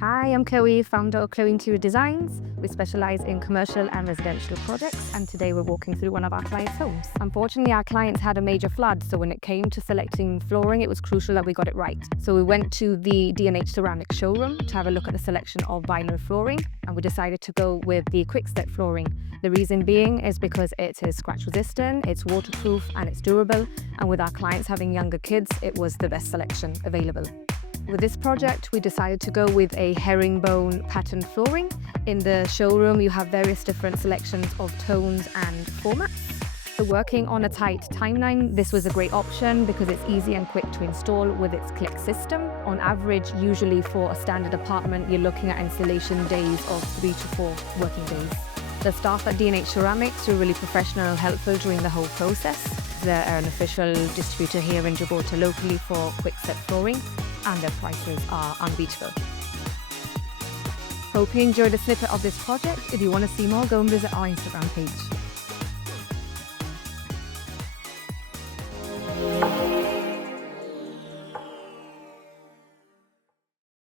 Hi, I'm Chloe, founder of Clo Interior Designs. We specialize in commercial and residential projects, and today we're walking through one of our clients' homes. Unfortunately, our clients had a major flood, so when it came to selecting flooring, it was crucial that we got it right. So we went to the D&H Ceramics showroom to have a look at the selection of vinyl flooring, and we decided to go with the QuickStep flooring. The reason being is because it is scratch resistant, it's waterproof, and it's durable, and with our clients having younger kids, it was the best selection available. With this project, we decided to go with a herringbone pattern flooring. In the showroom, you have various different selections of tones and formats. So working on a tight timeline, this was a great option because it's easy and quick to install with its click system. On average, usually for a standard apartment, you're looking at installation days of 3 to 4 working days. The staff at D&H Ceramics were really professional and helpful during the whole process. They're an official distributor here in Gibraltar locally for QuickStep flooring, and their prices are unbeatable. Hope you enjoyed a snippet of this project. If you want to see more, go and visit our Instagram page.